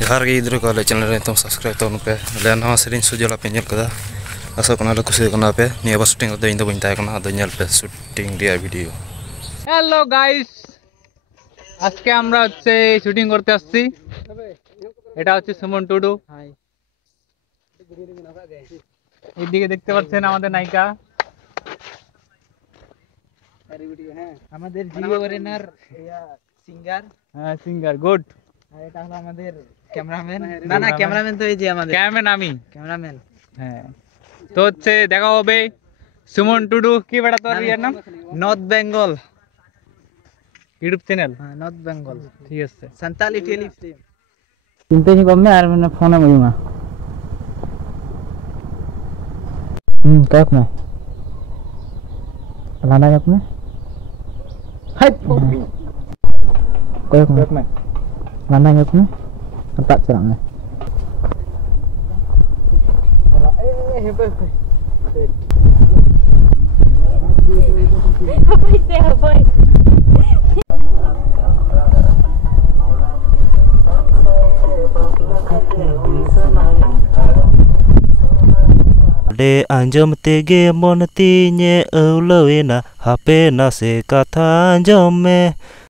Jahar ge idru ko le channel re tum subscribe to pe le na serin sujala pe nyel kada asa kona le kusi kona pe ni aba shooting do indo bunta kona do nyel pe shooting dia video. Hello guys, আজকে আমরা হচ্ছে shooting করতে আসছি। এটা হচ্ছে সুমন টুডু। এইদিকে দেখতে পাচ্ছেন আমাদের নায়িকা, আমাদের জিও ওরেনার সিঙ্গার। হ্যাঁ সিঙ্গার গুড। আর এটা হলো আমাদের ক্যামেরাম্যান। না ক্যামেরাম্যান তো এই যে আমাদের ক্যামেরাম্যান আমি। ক্যামেরাম্যান। হ্যাঁ, তো হচ্ছে দেখা হবে সুমন টুডু। কি বেটা তোর ইয়ার নাম? North Bengal YouTube channel. হ্যাঁ, নর্থ বেঙ্গল। ঠিক আছে। সান্তালি টেলিফিল্ম চিন্তা নি কমে আর মানে ফোনে মইমা কাক না লানা কাক না high kayak mana? Mana kayak mana? Tempat serangnya. Apa itu boy? De anjom tege mon tinye ulawina hape na se kata anjom me